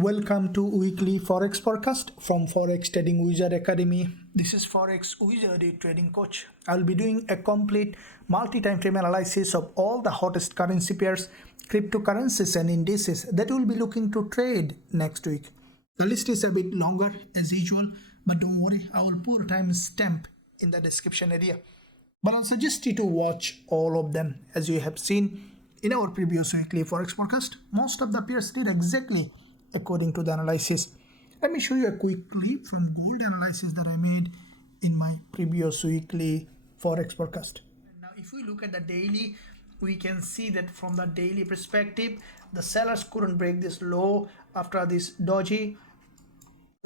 Welcome to weekly Forex forecast from Forex Trading Wizard Academy. This is Forex Wizard Trading Coach. I'll be doing a complete multi-time frame analysis of all the hottest currency pairs, cryptocurrencies and indices that we'll be looking to trade next week. The list is a bit longer as usual, but don't worry, I will put a timestamp in the description area. But I'll suggest you to watch all of them. As you have seen in our previous weekly Forex forecast, most of the pairs did exactly according to the analysis. Let me show you a quick clip from gold analysis that I made in my previous weekly Forex forecast. Now if we look at the daily, we can see that from the daily perspective, the sellers couldn't break this low after this dodgy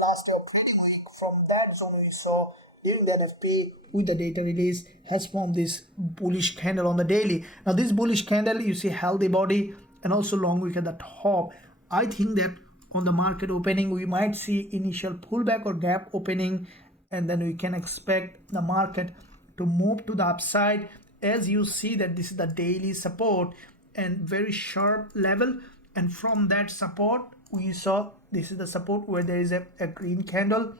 last trading week. From that zone we saw during the NFP with the data release has formed this bullish candle on the daily. Now this bullish candle, you see healthy body and also long wick at the top. I think that on the market opening we might see initial pullback or gap opening, and then we can expect the market to move to the upside. As you see that this is the daily support and very sharp level, and from that support we saw this is the support where there is a green candle.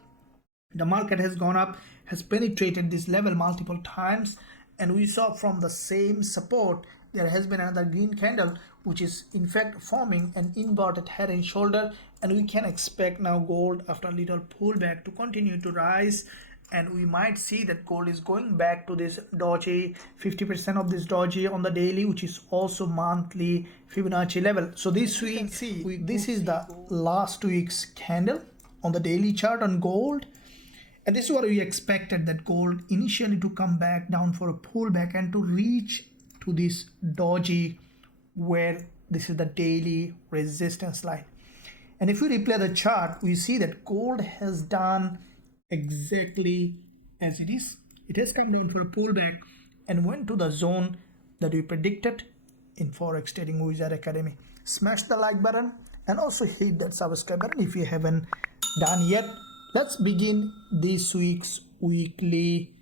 The market has gone up, has penetrated this level multiple times, and we saw from the same support there has been another green candle which is in fact forming an inverted head and shoulder, and we can expect now gold after a little pullback to continue to rise, and we might see that gold is going back to this doji 50% of this doji on the daily, which is also monthly Fibonacci level. So this week this is the last week's candle on the daily chart on gold. And this is what we expected, that gold initially to come back down for a pullback and to reach to this doji where this is the daily resistance line. And if we replay the chart, we see that gold has done exactly as it is. It has come down for a pullback and went to the zone that we predicted in Forex Trading Wizard Academy. Smash the like button and also hit that subscribe button if you haven't done yet. Let's begin this week's weekly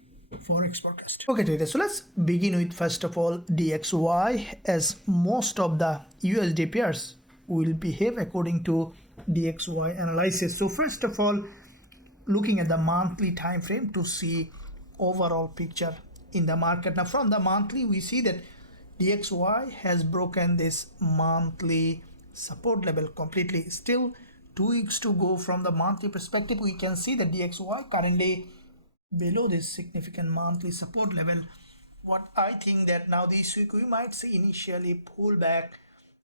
Forex forecast. Okay traders, so let's begin with first of all DXY, as most of the USD pairs will behave according to DXY analysis. So first of all, looking at the monthly time frame to see overall picture in the market. Now from the monthly we see that DXY has broken this monthly support level completely. Still 2 weeks to go. From the monthly perspective we can see that DXY currently below this significant monthly support level. What I think that now this week we might see initially pullback,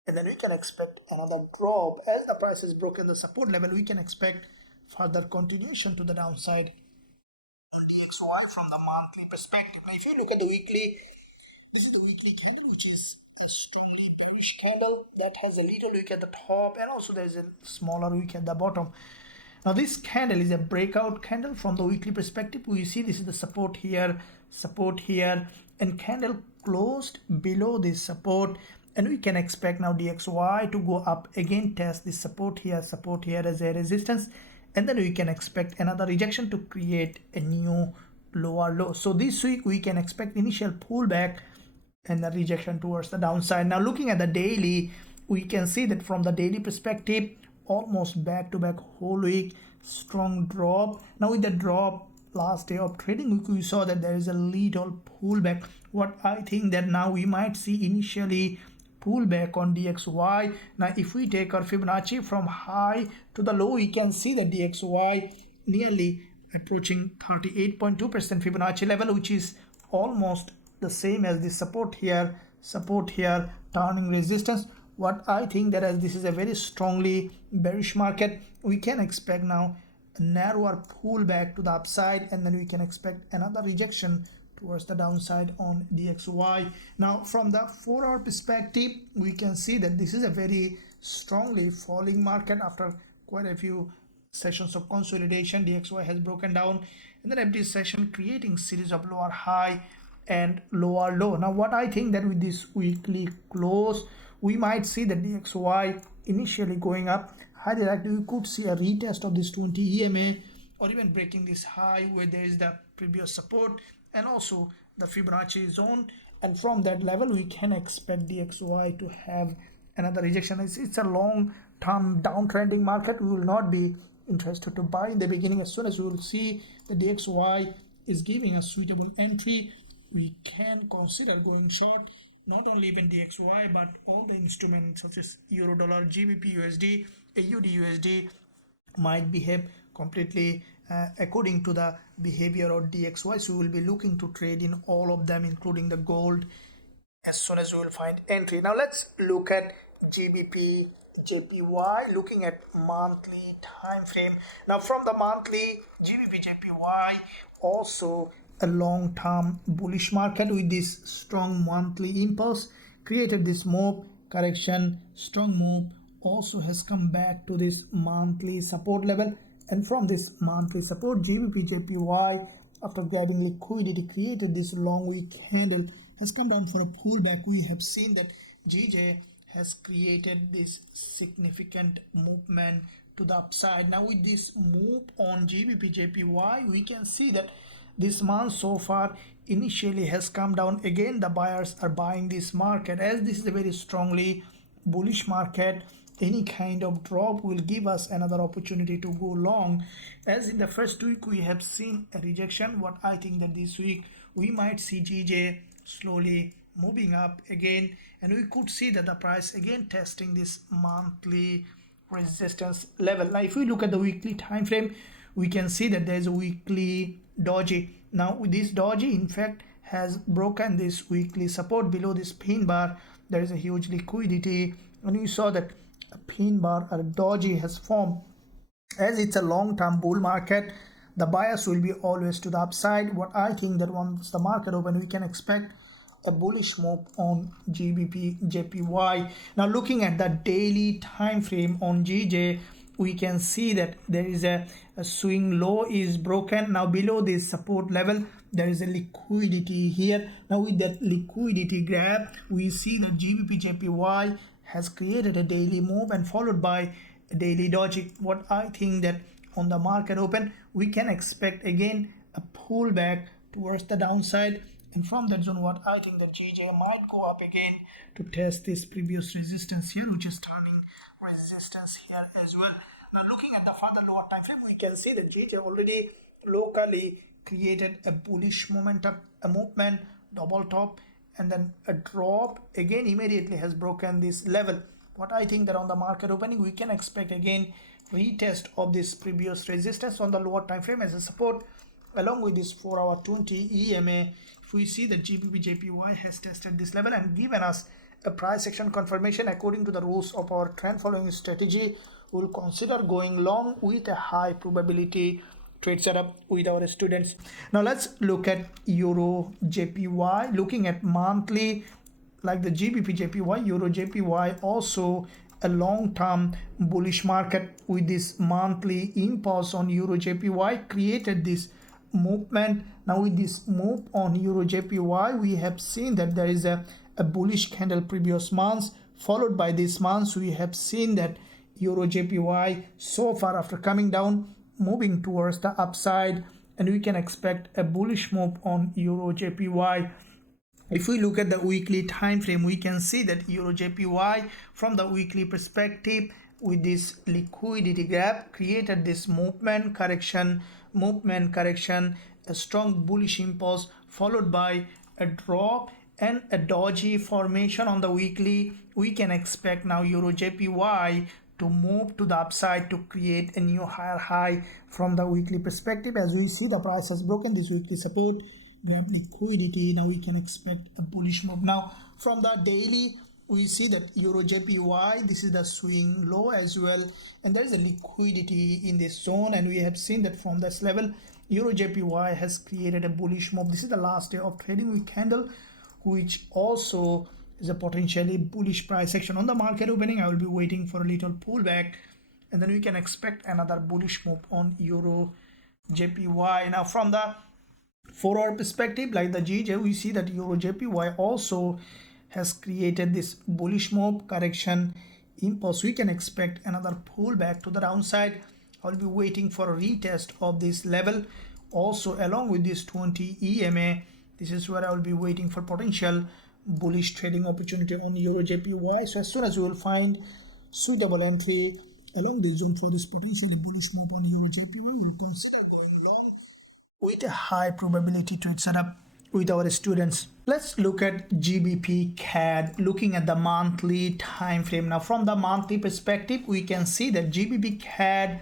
and then we can expect another drop. As the price has broken the support level, we can expect further continuation to the downside DXY from the monthly perspective. Now if you look at the weekly, this is the weekly candle, which is a strongly bearish candle that has a little wick at the top, and also there is a smaller wick at the bottom. Now this candle is a breakout candle from the weekly perspective. We see this is the support here, and candle closed below this support, and we can expect now DXY to go up again, test this support here as a resistance, and then we can expect another rejection to create a new lower low. So this week we can expect initial pullback and a rejection towards the downside. Now looking at the daily, we can see that from the daily perspective, almost back-to-back whole week strong drop. Now with the drop last day of trading week, we saw that there is a little pullback. What I think that now we might see initially pullback on DXY. Now if we take our Fibonacci from high to the low, we can see that DXY nearly approaching 38.2% Fibonacci level, which is almost the same as the support here, turning resistance. What I think that as this is a very strongly bearish market, we can expect now a narrower pullback to the upside, and then we can expect another rejection towards the downside on DXY. Now from the 4-hour perspective, we can see that this is a very strongly falling market. After quite a few sessions of consolidation, DXY has broken down, and then every session creating series of lower high and lower low. Now what I think that with this weekly close, we might see the DXY initially going up. Highly likely we could see a retest of this 20 EMA, or even breaking this high where there is the previous support and also the Fibonacci zone, and from that level we can expect DXY to have another rejection. It's a long term downtrending market, we will not be interested to buy in the beginning. As soon as we will see the DXY is giving a suitable entry, we can consider going short, not only even DXY but all the instruments such as euro dollar, GBPUSD, AUDUSD might behave completely according to the behavior of DXY. So we will be looking to trade in all of them, including the gold, as soon as we will find entry. Now let's look at GBPJPY, looking at monthly time frame. Now from the monthly, GBPJPY also a long-term bullish market with this strong monthly impulse, created this move, correction, strong move, also has come back to this monthly support level, and from this monthly support, GBPJPY, after grabbing liquidity, created this long wick candle, has come down for a pullback. We have seen that GJ has created this significant movement to the upside. Now with this move on GBPJPY, we can see that this month so far initially has come down. Again, the buyers are buying this market, as this is a very strongly bullish market. Any kind of drop will give us another opportunity to go long. As in the first week we have seen a rejection, what I think that this week we might see GJ slowly moving up again, and we could see that the price again testing this monthly resistance level. Now if we look at the weekly time frame, we can see that there is a weekly doji. Now with this doji, in fact, has broken this weekly support below this pin bar. There is a huge liquidity, and we saw that a pin bar or a doji has formed. As it's a long-term bull market, the bias will be always to the upside. What I think that once the market open, we can expect a bullish move on GBPJPY. Now looking at the daily time frame on GJ, we can see that there is a swing low is broken. Now below this support level, there is a liquidity here. Now with that liquidity grab, we see that GBPJPY has created a daily move and followed by a daily doji. What I think that on the market open, we can expect again a pullback towards the downside, and from that zone, what I think that GJ might go up again to test this previous resistance here, which is turning resistance here as well. Now looking at the further lower time frame, we can see that GJ already locally created a bullish momentum, a movement, double top, and then a drop again immediately has broken this level. What I think that on the market opening, we can expect again retest of this previous resistance on the lower time frame as a support, along with this 4-hour 20 EMA. If we see that GBPJPY has tested this level and given us a price action confirmation according to the rules of our trend following strategy, we will consider going long with a high probability trade setup with our students. Now let's look at EURJPY. Looking at monthly, like the GBPJPY, EURJPY also a long-term bullish market with this monthly impulse on EURJPY created this movement. Now with this move on EURJPY, we have seen that there is a bullish candle previous months, followed by this month we have seen that EURJPY so far after coming down, moving towards the upside, and we can expect a bullish move on EURJPY. If we look at the weekly time frame, we can see that EURJPY from the weekly perspective with this liquidity gap created this movement correction, a strong bullish impulse followed by a drop and a doji formation on the weekly. We can expect now EURJPY to move to the upside to create a new higher high from the weekly perspective. As we see, the price has broken this weekly support, we have liquidity. Now we can expect a bullish move. Now from the daily, we see that EURJPY, this is the swing low as well, and there is a liquidity in this zone, and we have seen that from this level EURJPY has created a bullish move. This is the last day of trading week candle, which also is a potentially bullish price action. On the market opening, I will be waiting for a little pullback, and then we can expect another bullish move on EURJPY. Now from the 4-hour perspective, like the GJ, we see that EURJPY also has created this bullish move, correction, impulse. We can expect another pullback to the downside. I'll be waiting for a retest of this level. Also along with this 20 EMA, this is where I will be waiting for potential bullish trading opportunity on EURJPY. So as soon as we will find suitable entry along the zone for this potential bullish move on EURJPY. We'll consider going long with a high probability trade setup with our students. Let's look at GBPCAD, looking at the monthly time frame. Now from the monthly perspective, we can see that GBPCAD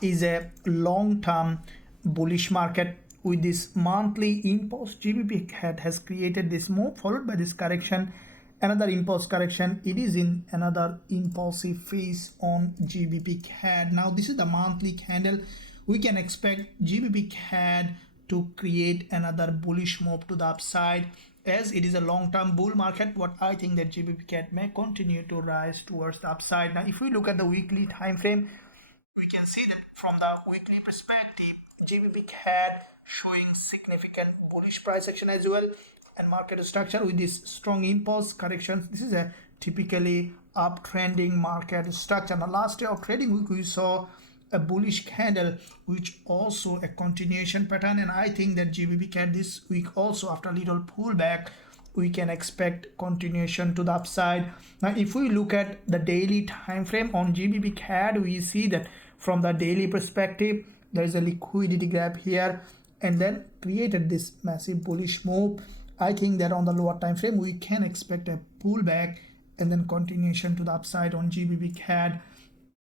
is a long-term bullish market. With this monthly impulse, GBPCAD has created this move followed by this correction, another impulse correction. It is in another impulsive phase on GBPCAD. Now this is the monthly candle. We can expect GBPCAD to create another bullish move to the upside, as it is a long-term bull market. What I think that GBPCAD may continue to rise towards the upside. Now if we look at the weekly time frame, we can see that from the weekly perspective, GBPCAD showing significant bullish price action as well, and market structure with this strong impulse corrections. This is a typically uptrending market structure. Now last day of trading week, we saw a bullish candle, which also a continuation pattern, and I think that GBPCAD this week also, after a little pullback, we can expect continuation to the upside. Now if we look at the daily time frame on GBPCAD, we see that from the daily perspective, there is a liquidity gap here and then created this massive bullish move. I think that on the lower time frame, we can expect a pullback and then continuation to the upside on GBPCAD.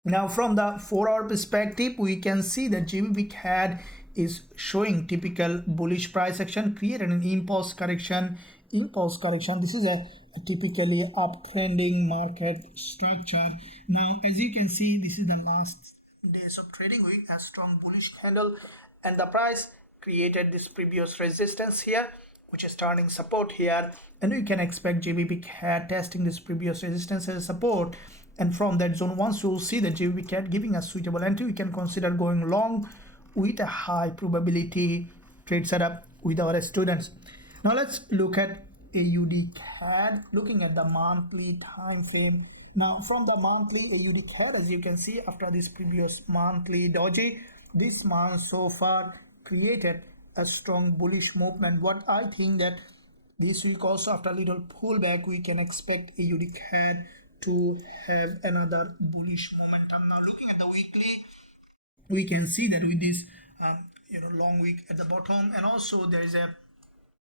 Now from the 4-hour perspective, we can see that GBPCAD is showing typical bullish price action, created an impulse correction. This is a typically uptrending market structure. Now as you can see, this is the last days of trading week, a strong bullish candle, and the price created this previous resistance here, which is turning support here, and we can expect GBPCAD testing this previous resistance as support. And from that zone, once you will see the GBPCAD giving a suitable entry, we can consider going long with a high probability trade setup with our students. Now let's look at AUDCAD, looking at the monthly time frame. Now from the monthly AUDCAD, as you can see, after this previous monthly doji, this month so far created a strong bullish movement. What I think that this week also, after a little pullback, we can expect AUDCAD to have another bullish momentum. Now looking at the weekly, we can see that with this long wick at the bottom, and also there is a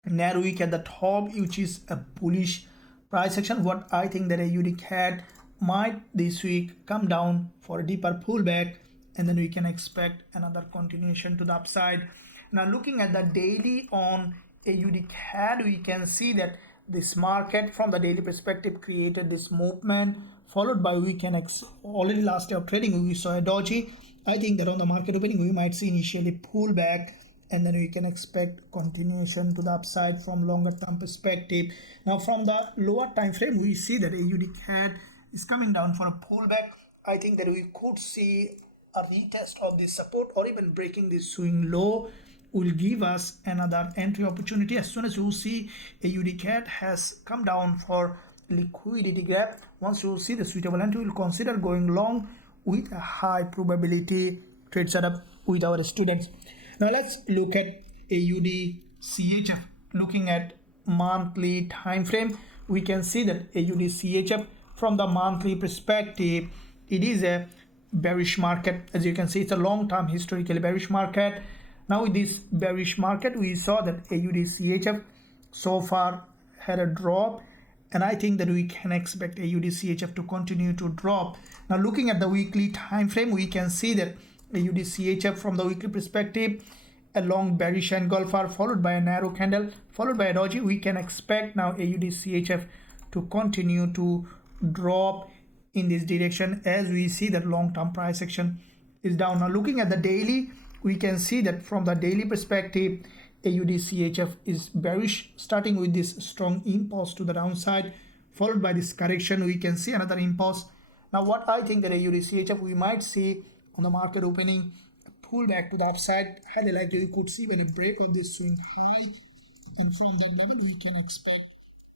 narrow wick at the top, which is a bullish price action. What I think that AUDCAD might this week come down for a deeper pullback, and then we can expect another continuation to the upside. Now looking at the daily on AUDCAD, we can see that this market from the daily perspective created this movement, followed by weekend already last day of trading we saw a doji. I think that on the market opening we might see initially pullback, and then we can expect continuation to the upside from longer term perspective. Now from the lower time frame, we see that AUDCAD is coming down for a pullback. I think that we could see a retest of this support, or even breaking this swing low will give us another entry opportunity. As soon as you see AUDCAD has come down for liquidity gap, once you see the suitable entry, we will consider going long with a high probability trade setup with our students. Now let's look at AUDCHF. Looking at monthly time frame, we can see that AUDCHF from the monthly perspective, it is a bearish market. As you can see, it's a long-term historically bearish market. Now with this bearish market, we saw that AUDCHF so far had a drop, and I think that we can expect AUDCHF to continue to drop. Now looking at the weekly time frame, we can see that AUDCHF from the weekly perspective, a long bearish engulfer followed by a narrow candle followed by a doji. We can expect now AUDCHF to continue to drop in this direction, as we see that long-term price action is down. Now looking at the daily, we can see that from the daily perspective, AUDCHF is bearish, starting with this strong impulse to the downside, followed by this correction. We can see another impulse. Now what I think that AUDCHF, we might see on the market opening a pullback to the upside. Highly likely we could see even a break of this swing high, and from that level we can expect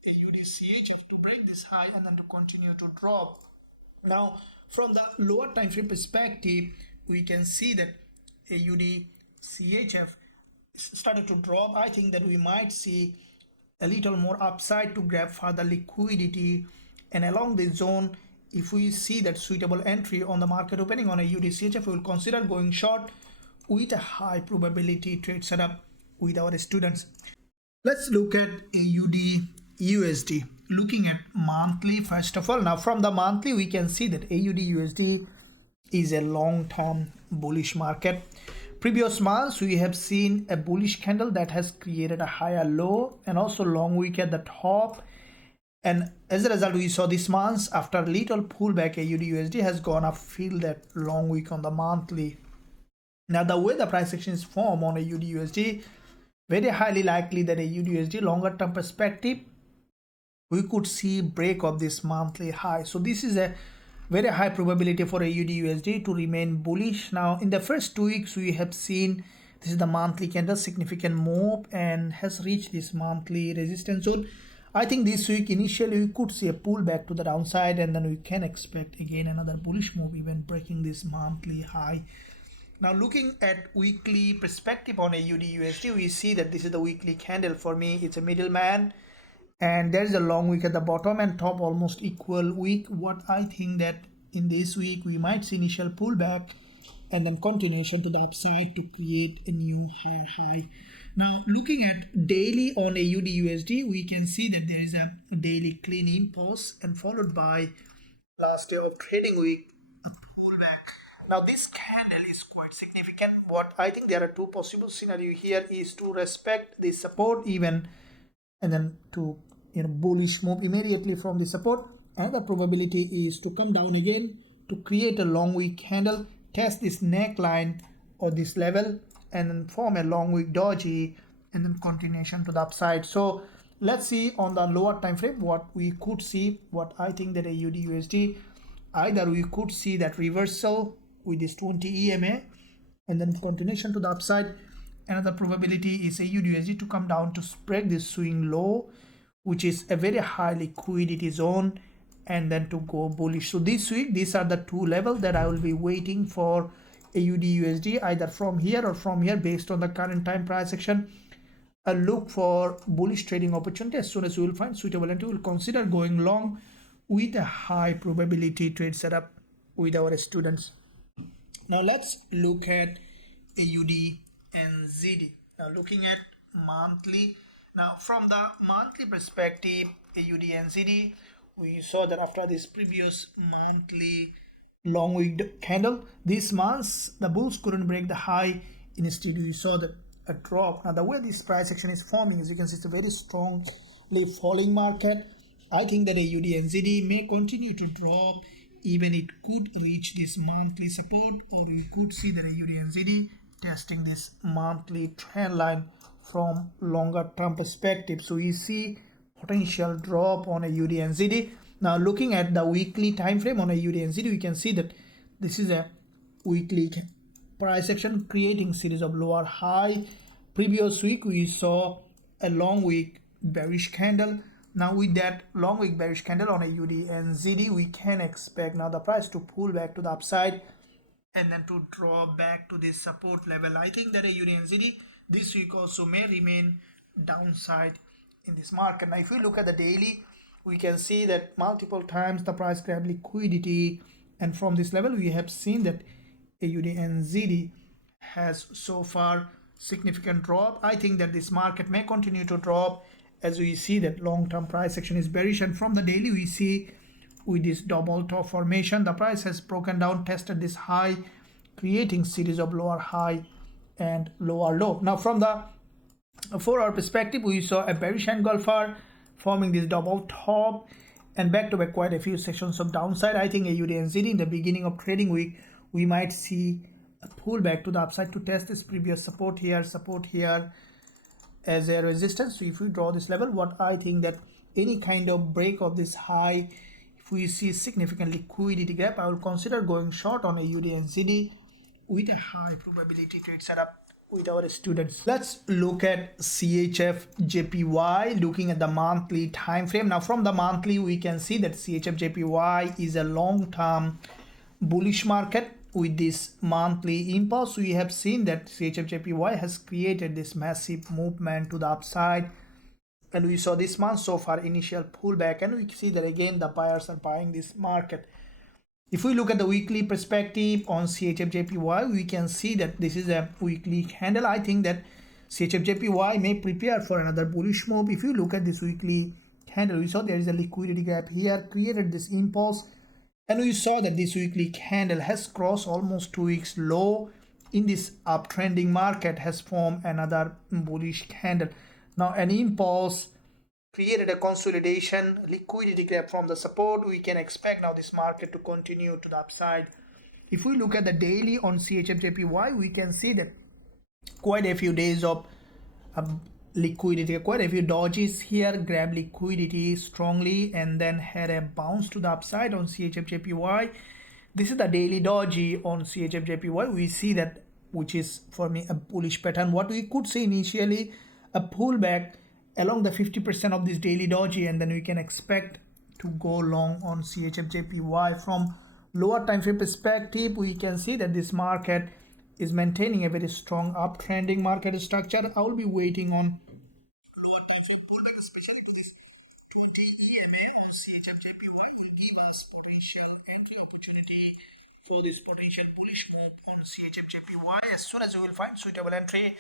AUDCHF to break this high and then to continue to drop. Now from the lower time frame perspective, we can see that AUDCHF started to drop. I think that we might see a little more upside to grab further liquidity, and along this zone if we see that suitable entry on the market opening on a AUDCHF, we will consider going short with a high probability trade setup with our students. Let's look at AUDUSD. Looking at monthly first of all. Now from the monthly we can see that AUDUSD is a long-term bullish market. Previous months we have seen a bullish candle that has created a higher low and also long wick at the top, and as a result we saw this month after little pullback AUDUSD has gone up, fill that long wick on the monthly. Now the way the price action is formed on AUDUSD, very highly likely that AUDUSD longer term perspective we could see break of this monthly high. So this is a very high probability for AUDUSD to remain bullish. Now in the first 2 weeks we have seen this is the monthly candle, significant move and has reached this monthly resistance zone. I think this week initially we could see a pullback to the downside, and then we can expect again another bullish move, even breaking this monthly high. Now looking at weekly perspective on AUDUSD, we see that this is the weekly candle. For me it's a middleman, and there is a long wick at the bottom and top almost equal wick. What I think that in this week we might see initial pullback and then continuation to the upside to create a new higher high. Now looking at daily on AUDUSD, we can see that there is a daily clean impulse and followed by last day of trading week a pullback. Now this candle is quite significant. What I think there are two possible scenarios here is to respect the support even and then to bullish move immediately from the support. Another probability is to come down again to create a long wick candle, test this neckline or this level and then form a long wick doji and then continuation to the upside. So let's see on the lower time frame what we could see. What I think that AUDUSD, either we could see that reversal with this 20 EMA and then continuation to the upside. Another probability is AUDUSD to come down to break this swing low, which is a very high liquidity zone, and then to go bullish. So this week these are the two levels that I will be waiting for AUDUSD, either from here or from here based on the current time price action. I'll look for bullish trading opportunity. As soon as we will find suitable entry, we will consider going long with a high probability trade setup with our students. Now let's look at AUDNZD. Now looking at monthly. Now from the monthly perspective, AUDNZD, we saw that after this previous monthly long wick candle, this month the bulls couldn't break the high. Instead we saw that a drop. Now the way this price action is forming, as you can see, it's a very strongly falling market. I think that AUDNZD may continue to drop, even it could reach this monthly support, or we could see that AUDNZD testing this monthly trend line from longer term perspective. So we see potential drop on AUDNZD. Now looking at the weekly time frame on AUDNZD, we can see that this is a weekly price action creating series of lower high. Previous week we saw a long wick bearish candle. Now with that long wick bearish candle on AUDNZD, we can expect now the price to pull back to the upside and then to draw back to this support level. I think that AUDNZD this week also may remain downside in this market. Now if we look at the daily, we can see that multiple times the price grabbed liquidity, and from this level we have seen that AUDNZD has so far significant drop. I think that this market may continue to drop as we see that long-term price action is bearish, and from the daily we see with this double top formation the price has broken down, tested this high, creating series of lower high and lower low. Now from the 4-hour perspective, we saw a bearish engulfer forming this double top and back to back quite a few sections of downside. I think AUDNZD in the beginning of trading week we might see a pullback to the upside to test this previous support here as a resistance. So if we draw this level, what I think that any kind of break of this high, if we see significant liquidity gap, I will consider going short on AUDNZD with a high probability trade setup with our students. Let's look at CHFJPY, looking at the monthly time frame. Now from the monthly we can see that CHFJPY is a long-term bullish market. With this monthly impulse, we have seen that CHFJPY has created this massive movement to the upside, and we saw this month so far initial pullback, and we see that again the buyers are buying this market. If we look at the weekly perspective on CHFJPY, we can see that this is a weekly candle. I think that CHFJPY may prepare for another bullish move. If you look at this weekly candle, we saw there is a liquidity gap here, created this impulse, and we saw that this weekly candle has crossed almost 2 weeks low in this uptrending market, has formed another bullish candle. Now an impulse created a consolidation, liquidity gap from the support. We can expect now this market to continue to the upside. If we look at the daily on CHFJPY, we can see that quite a few days of liquidity, quite a few dodges here, grab liquidity strongly and then had a bounce to the upside on CHFJPY. This is the daily doji on CHFJPY. We see that, which is for me a bullish pattern. What we could see initially, a pullback along the 50% of this daily doji, and then we can expect to go long on CHFJPY. From lower time frame perspective, we can see that this market is maintaining a very strong uptrending market structure. I will be waiting on CHFJPY will give us potential entry opportunity for this potential bullish move on CHFJPY. As soon as we will find suitable entry,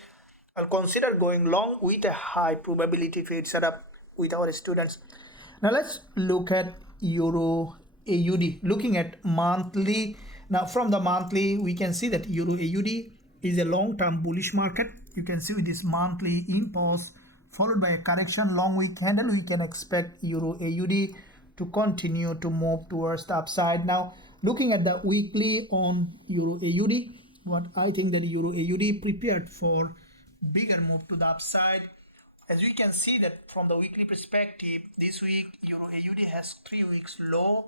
I'll consider going long with a high probability trade setup with our students. Now let's look at Euro AUD. Looking at monthly. Now from the monthly, we can see that Euro AUD is a long-term bullish market. You can see with this monthly impulse followed by a correction long week candle, we can expect Euro AUD to continue to move towards the upside. Now looking at the weekly on Euro AUD, what I think that Euro AUD prepared for bigger move to the upside. As we can see that from the weekly perspective, this week Euro AUD has 3 weeks low,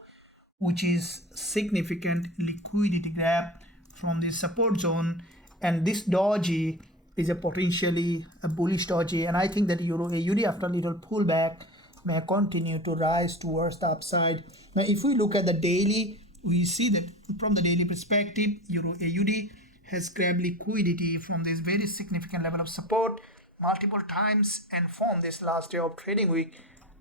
which is significant liquidity grab from the support zone, and this doji is a potentially a bullish doji, and I think that Euro AUD after a little pullback may continue to rise towards the upside. Now if we look at the daily, we see that from the daily perspective, Euro AUD has grabbed liquidity from this very significant level of support multiple times and formed this last day of trading week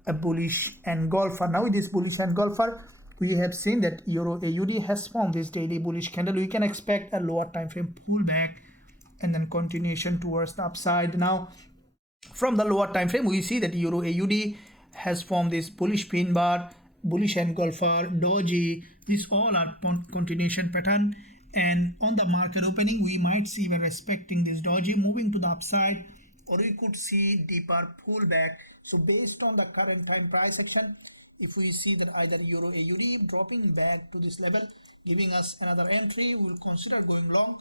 a bullish engulfer. Now with this bullish engulfer, we have seen that Euro AUD has formed this daily bullish candle. We can expect a lower time frame pullback and then continuation towards the upside. Now from the lower time frame, we see that Euro AUD has formed this bullish pin bar, bullish engulfer, doji. These all are continuation pattern, and on the market opening we might see we're respecting this doji moving to the upside, or we could see deeper pullback. So based on the current time price action, if we see that either Euro AUD dropping back to this level, giving us another entry, we will consider going long.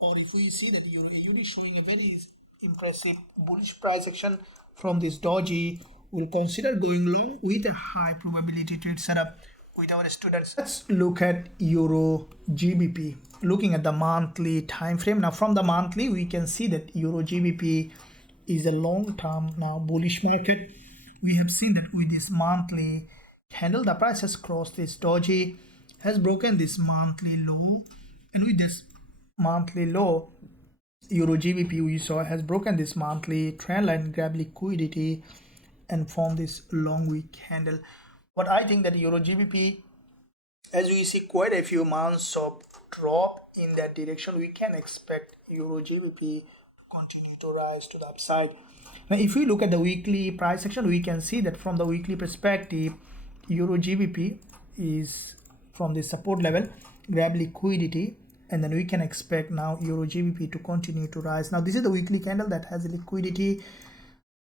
Or if we see that Euro AUD showing a very impressive bullish price action from this doji, we'll consider going long with a high probability trade setup with our students. Let's look at EURGBP. Looking at the monthly time frame. Now from the monthly, we can see that EURGBP is a long-term now bullish market. We have seen that with this monthly candle, the price has crossed this doji, has broken this monthly low, and with this monthly low, EURGBP we saw has broken this monthly trend line, grab liquidity and form this long week candle. But I think that EURGBP, as we see quite a few months of drop in that direction, we can expect EURGBP to continue to rise to the upside. Now if we look at the weekly price action, we can see that from the weekly perspective, EURGBP is from the support level, grab liquidity, and then we can expect now EURGBP to continue to rise. Now this is the weekly candle that has liquidity.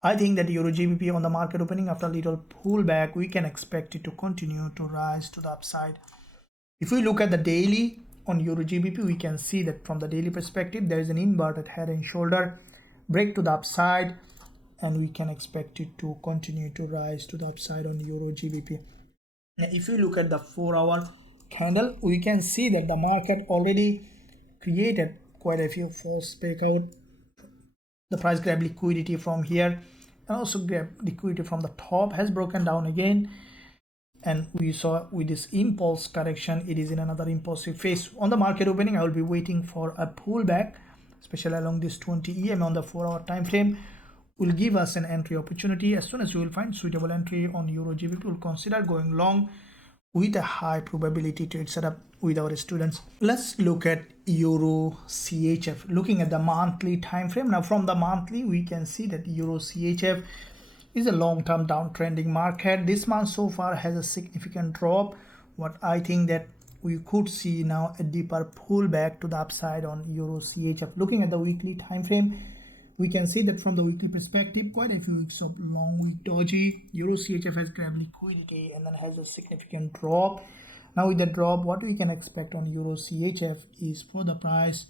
I think that EURGBP on the market opening after a little pullback, we can expect it to continue to rise to the upside. If we look at the daily on EURGBP, we can see that from the daily perspective, there is an inverted head and shoulder break to the upside, and we can expect it to continue to rise to the upside on EURGBP. Now if we look at the 4-hour candle, we can see that the market already created quite a few false breakout. The price grab liquidity from here and also grab liquidity from the top, has broken down again, and we saw with this impulse correction, it is in another impulsive phase. On the market opening, I will be waiting for a pullback, especially along this 20 EM on the 4-hour time frame, will give us an entry opportunity. As soon as we will find suitable entry on EURGBP, we'll consider going long with a high probability trade setup with our students. Let's look at EURCHF. Looking at the monthly time frame. Now from the monthly, we can see that EURCHF is a long-term downtrending market. This month so far has a significant drop. What I think that we could see now a deeper pullback to the upside on EURCHF. Looking at the weekly time frame, we can see that from the weekly perspective, quite a few weeks of long week doji. EURCHF has grabbed liquidity and then has a significant drop. Now with the drop, what we can expect on EURCHF is for the price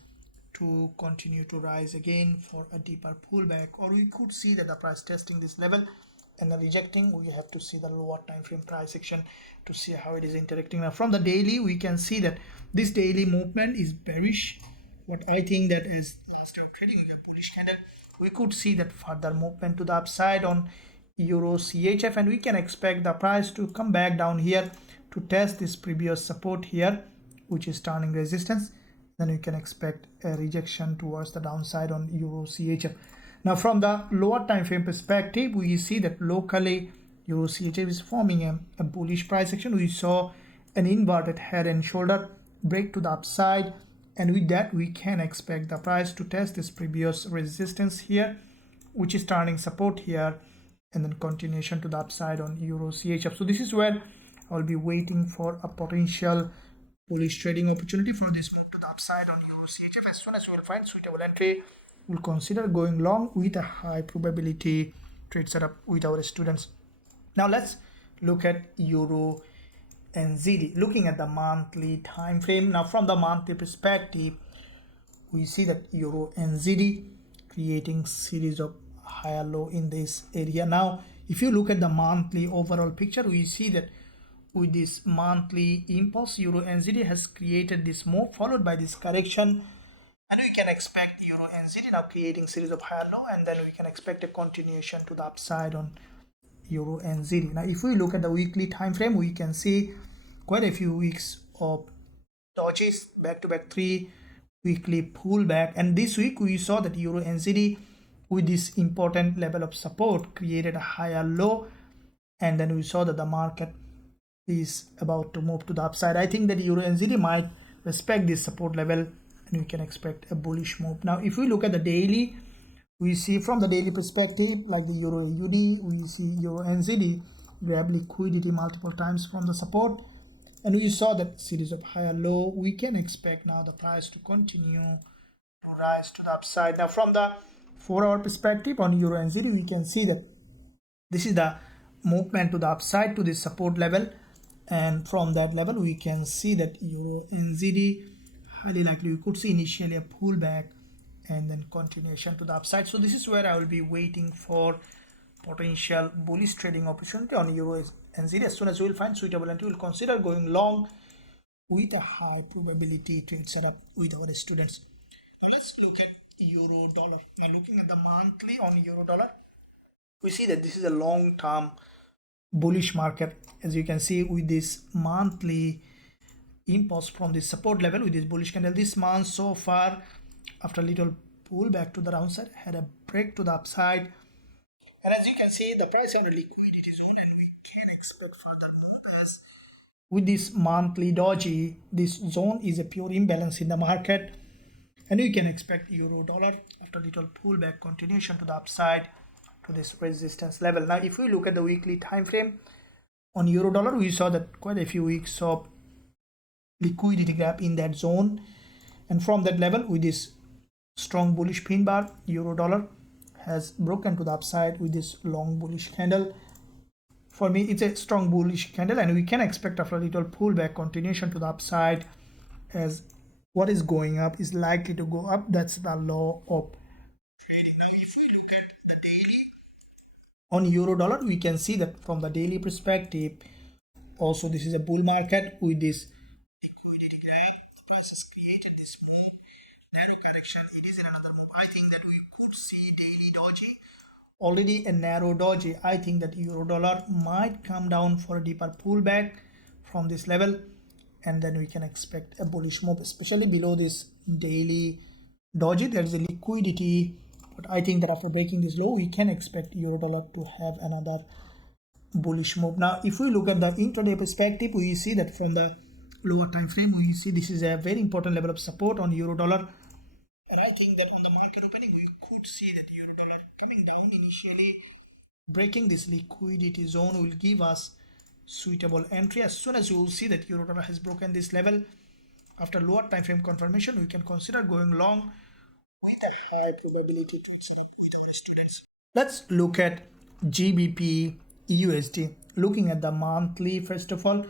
to continue to rise again for a deeper pullback, or we could see that the price testing this level and then rejecting. We have to see the lower time frame price action to see how it is interacting. Now from the daily, we can see that this daily movement is bearish. What I think that as last day of trading, we have bullish candle, we could see that further movement to the upside on EURCHF, and we can expect the price to come back down here to test this previous support here, which is turning resistance. Then we can expect a rejection towards the downside on EURCHF. Now from the lower time frame perspective, we see that locally EURCHF is forming a bullish price action. We saw an inverted head and shoulder break to the upside, and with that we can expect the price to test this previous resistance here, which is turning support here, and then continuation to the upside on EURCHF. So this is where I'll be waiting for a potential bullish trading opportunity for this move to the upside on EURCHF. As soon as we will find suitable entry, we'll consider going long with a high probability trade setup with our students. Now let's look at EURNZD. Looking at the monthly time frame. Now from the monthly perspective, we see that EURNZD creating series of higher low in this area. Now if you look at the monthly overall picture, we see that with this monthly impulse, EURNZD has created this move followed by this correction, and we can expect EURNZD now creating series of higher low, and then we can expect a continuation to the upside on EURNZD. Now if we look at the weekly time frame, we can see quite a few weeks of dodges, back-to-back 3 weekly pullback, and this week we saw that EURNZD with this important level of support created a higher low, and then we saw that the market is about to move to the upside. I think that EURNZD might respect this support level, and we can expect a bullish move. Now if we look at the daily, we see from the daily perspective, like the EURAUD, we see EURNZD grab liquidity multiple times from the support, and we saw that series of higher low. We can expect now the price to continue to rise to the upside. Now from the 4-hour perspective on EURNZD, we can see that this is the movement to the upside to this support level, and from that level we can see that EURNZD highly likely we could see initially a pullback and then continuation to the upside. So this is where I will be waiting for potential bullish trading opportunity on EURNZD. As soon as we will find suitable entry, we will consider going long with a high probability trade setup with our students. Now let's look at euro dollar. Now looking at the monthly on euro dollar, we see that this is a long-term bullish market. As you can see with this monthly impulse from this support level with this bullish candle, this month so far after a little pullback to the downside had a break to the upside, and as you can see the price on a liquidity zone, and we can expect further move as with this monthly doji. This zone is a pure imbalance in the market, and we can expect euro dollar after a little pullback continuation to the upside to this resistance level. Now if we look at the weekly time frame on euro dollar, we saw that quite a few weeks of liquidity gap in that zone, and from that level with this strong bullish pin bar, euro dollar has broken to the upside with this long bullish candle. For me it's a strong bullish candle, and we can expect after a little pullback continuation to the upside, as what is going up is likely to go up. That's the law of trading. Now if we look at the daily on euro dollar, we can see that from the daily perspective also this is a bull market with this liquidity grab. The price has created this move, then a correction, it is another move. I think that we could see daily doji, already a narrow doji. I think that euro dollar might come down for a deeper pullback from this level, and then we can expect a bullish move, especially below this daily doji. There is a liquidity, but I think that after breaking this low, we can expect euro dollar to have another bullish move. Now if we look at the intraday perspective, we see that from the lower time frame, we see this is a very important level of support on euro dollar, and I think that on the market opening we could see that euro dollar coming down initially. Breaking this liquidity zone will give us suitable entry. As soon as you will see that euro dollar has broken this level after lower time frame confirmation, we can consider going long with a high probability to with our students. Let's look at GBPUSD. Looking at the monthly, first of all,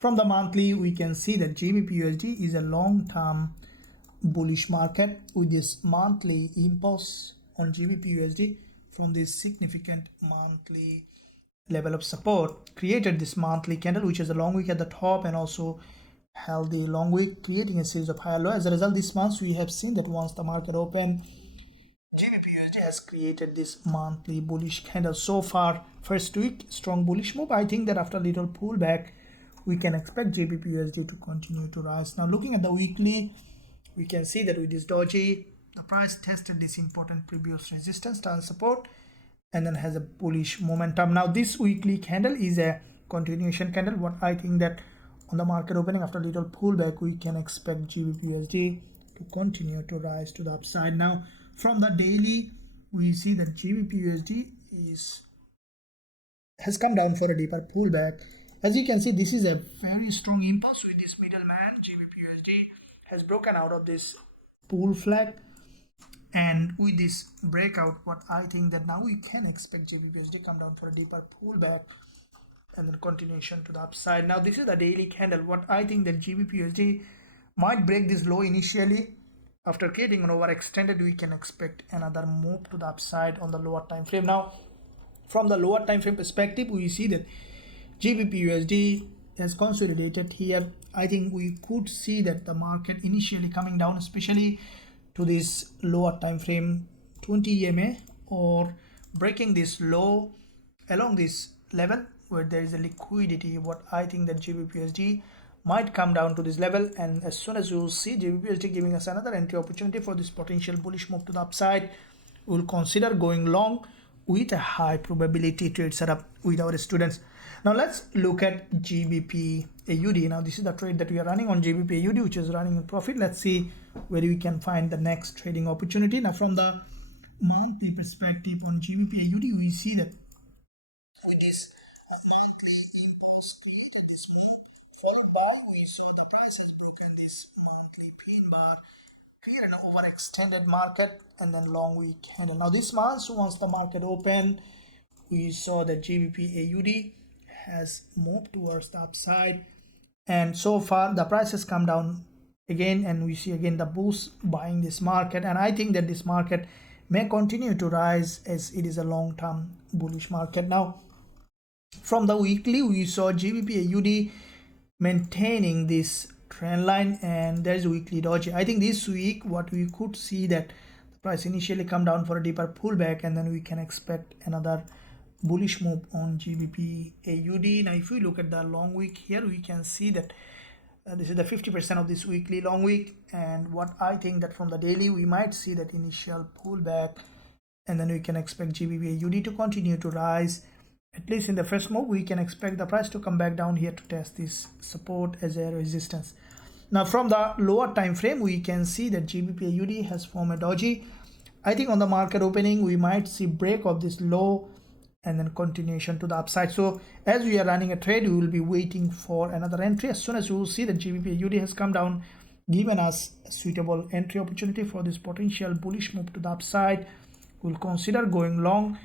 from the monthly we can see that GBPUSD is a long-term bullish market with this monthly impulse on GBPUSD from this significant monthly level of support created this monthly candle, which is a long wick at the top and also held the long wick, creating a series of higher low. As a result, this month we have seen that once the market opened, GBPUSD has created this monthly bullish candle. So far, first week strong bullish move. I think that after a little pullback, we can expect GBPUSD to continue to rise. Now, looking at the weekly, we can see that with this doji, the price tested this important previous resistance and support and then has a bullish momentum. Now this weekly candle is a continuation candle. What I think that on the market opening after a little pullback, we can expect GBPUSD to continue to rise to the upside. Now from the daily, we see that GBPUSD has come down for a deeper pullback. As you can see, this is a very strong impulse with this middleman. GBPUSD has broken out of this pull flag, and with this breakout, what I think that now we can expect GBPUSD come down for a deeper pullback and then continuation to the upside. Now this is the daily candle. What I think that GBPUSD might break this low initially. After creating an overextended, we can expect another move to the upside on the lower time frame. Now from the lower time frame perspective, we see that GBPUSD has consolidated here. I think we could see that the market initially coming down, especially to this lower time frame 20 EMA, or breaking this low along this level where there is a liquidity. What I think that GBPUSD might come down to this level, and as soon as you will see GBPUSD giving us another entry opportunity for this potential bullish move to the upside, we will consider going long with a high probability trade setup with our students. Now let's look at GBPAUD. Now this is the trade that we are running on GBPAUD, which is running in profit. Let's see where we can find the next trading opportunity. Now from the monthly perspective on GBPAUD, we see that with this monthly impulse created this move, followed by we saw the price has broken this monthly pin bar, created an overextended market, and then long week candle. Now this month, once the market opened, we saw that GBPAUD has moved towards the upside, and so far the price has come down again, and we see again the bulls buying this market, and I think that this market may continue to rise as it is a long-term bullish market. Now from the weekly, we saw GBPAUD maintaining this trend line, and there's weekly doji. I think this week what we could see that the price initially come down for a deeper pullback, and then we can expect another bullish move on GBPAUD. Now if we look at the long week here, we can see that this is the 50% of this weekly long week, and what I think that from the daily we might see that initial pullback, and then we can expect GBPAUD to continue to rise. At least in the first move, we can expect the price to come back down here to test this support as a resistance. Now from the lower time frame, we can see that GBPAUD has formed a doji. I think on the market opening, we might see break of this low and then continuation to the upside. So as we are running a trade, we will be waiting for another entry. As soon as you will see that GBPAUD has come down, given us a suitable entry opportunity for this potential bullish move to the upside, we'll consider going long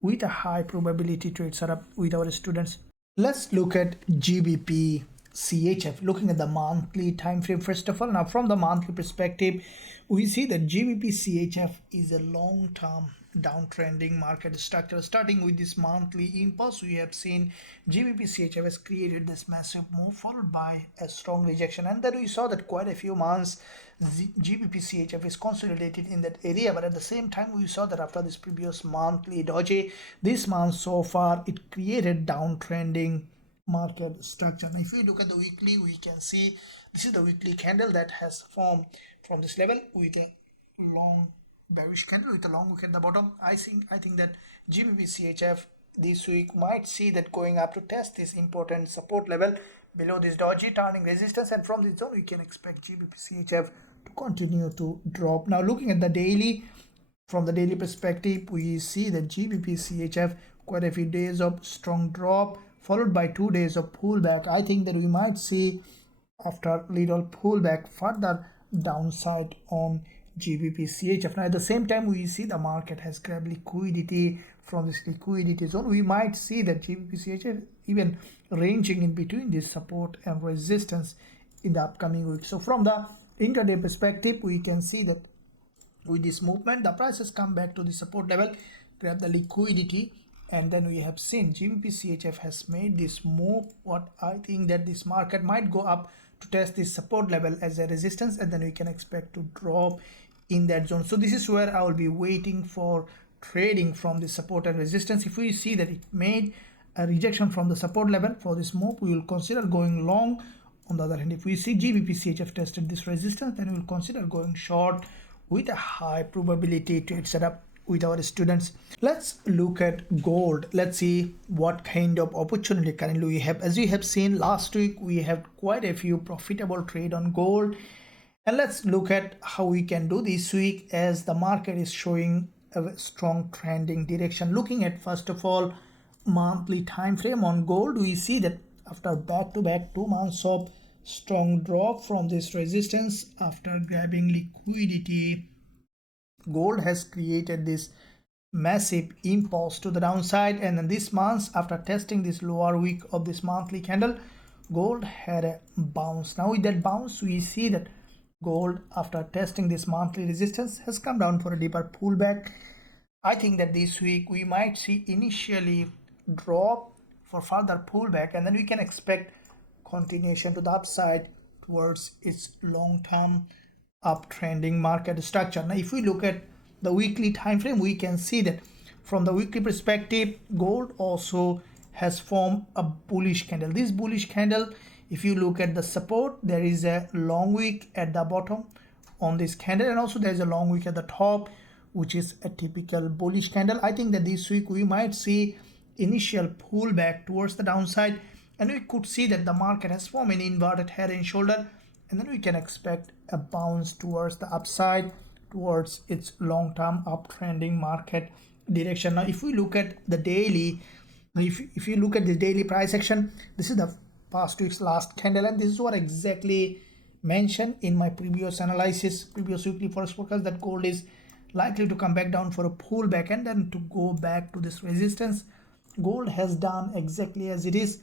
with a high probability trade setup with our students. Let's look at GBPCHF. Looking at the monthly time frame first of all. Now from the monthly perspective, we see that GBPCHF is a long-term downtrending market structure. Starting with this monthly impulse, we have seen GBPCHF has created this massive move followed by a strong rejection, and then we saw that quite a few months GBPCHF is consolidated in that area, but at the same time we saw that after this previous monthly doji, this month so far it created downtrending market structure. Now if we look at the weekly, we can see this is the weekly candle that has formed from this level with a long bearish candle with a long wick at the bottom. I think that GBPCHF this week might see that going up to test this important support level below this doji turning resistance, and from this zone we can expect GBPCHF to continue to drop. Now looking at the daily, from the daily perspective, we see that GBPCHF quite a few days of strong drop followed by 2 days of pullback. I think that we might see after little pullback further downside on GBPCHF. Now at the same time we see the market has grabbed liquidity. From this liquidity zone we might see that GBPCHF even ranging in between this support and resistance in the upcoming week. So from the intraday perspective we can see that with this movement the price has come back to the support level, grab the liquidity, and then we have seen GBPCHF has made this move. What I think that this market might go up to test this support level as a resistance, and then we can expect to drop in that zone. So this is where I will be waiting for trading from the support and resistance. If we see that it made a rejection from the support level for this move, we will consider going long. On the other hand, if we see GBPCHF tested this resistance, then we will consider going short with a high probability trade setup with our students. Let's look at gold. Let's see what kind of opportunity currently we have. As we have seen last week, we have quite a few profitable trade on gold, and let's look at how we can do this week as the market is showing a strong trending direction. Looking at first of all monthly time frame on gold, we see that after back-to-back 2 months of strong drop from this resistance, after grabbing liquidity, gold has created this massive impulse to the downside, and in this month after testing this lower week of this monthly candle, gold had a bounce. Now with that bounce we see that gold after testing this monthly resistance has come down for a deeper pullback. I think that this week we might see initially drop for further pullback, and then we can expect continuation to the upside towards its long-term uptrending market structure. Now if we look at the weekly time frame, we can see that from the weekly perspective gold also has formed a bullish candle. This bullish candle, if you look at the support, there is a long wick at the bottom on this candle, and also there is a long wick at the top, which is a typical bullish candle. I think that this week we might see initial pullback towards the downside, and we could see that the market has formed an inverted head and shoulder, and then we can expect a bounce towards the upside towards its long-term uptrending market direction. Now if we look at the daily, if you look at the daily price action, this is the past week's last candle, and this is what exactly mentioned in my previous analysis, previous weekly forex forecast, that gold is likely to come back down for a pullback and then to go back to this resistance. Gold has done exactly as it is.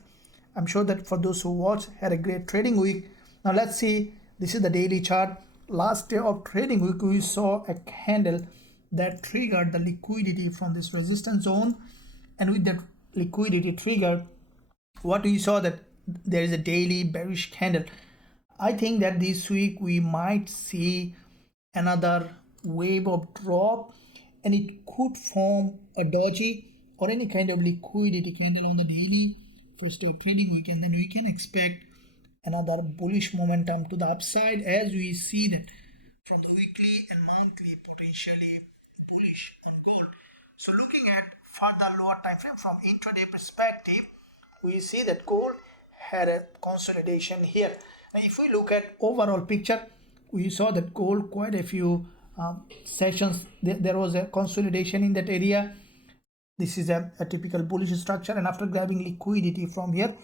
I'm sure that for those who watched had a great trading week. Now let's see, this is the daily chart. Last day of trading week we saw a candle that triggered the liquidity from this resistance zone, and with that liquidity trigger, what we saw that there is a daily bearish candle. I think that this week we might see another wave of drop, and it could form a doji or any kind of liquidity candle on the daily first day of trading week, and then we can expect another bullish momentum to the upside as we see that from the weekly and monthly potentially bullish on gold. So looking at further lower time frame from intraday perspective, we see that gold had a consolidation here. Now if we look at overall picture, we saw that gold quite a few sessions there was a consolidation in that area. This is a typical bullish structure, and after grabbing liquidity from here,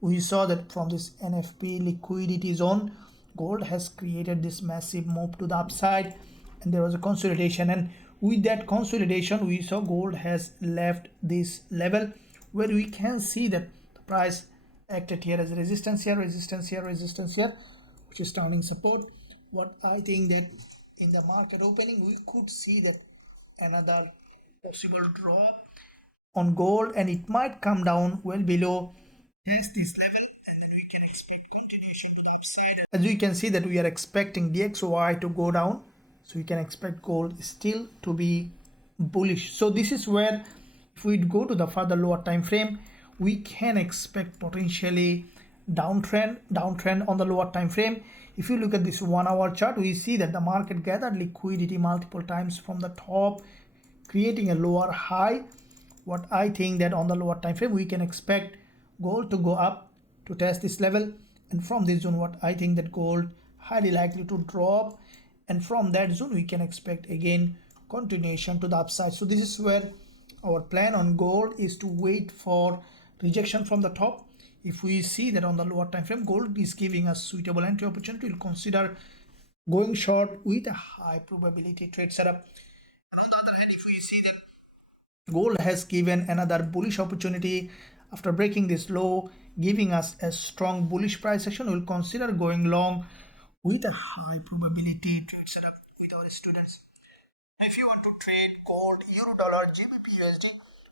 we saw that from this NFP liquidity zone, gold has created this massive move to the upside, and there was a consolidation, and with that consolidation we saw gold has left this level where we can see that the price acted here as resistance here, resistance here, resistance here, which is turning support. What I think that in the market opening we could see that another possible drop on gold, and it might come down well below this level, and then we can expect continuation to the upside. As we can see that we are expecting DXY to go down, so we can expect gold still to be bullish. So this is where if we go to the further lower time frame, we can expect potentially downtrend on the lower time frame. If you look at this 1 hour chart, we see that the market gathered liquidity multiple times from the top, creating a lower high. What I think that on the lower time frame we can expect gold to go up to test this level, and from this zone what I think that gold highly likely to drop, and from that zone we can expect again continuation to the upside. So this is where our plan on gold is to wait for rejection from the top. If we see that on the lower time frame gold is giving us suitable entry opportunity, we'll consider going short with a high probability trade setup. On the other hand, if we see that gold has given another bullish opportunity after breaking this low, giving us a strong bullish price action, we'll consider going long with a high probability trade setup with our students. If you want to trade gold, euro, dollar, GBPUSD,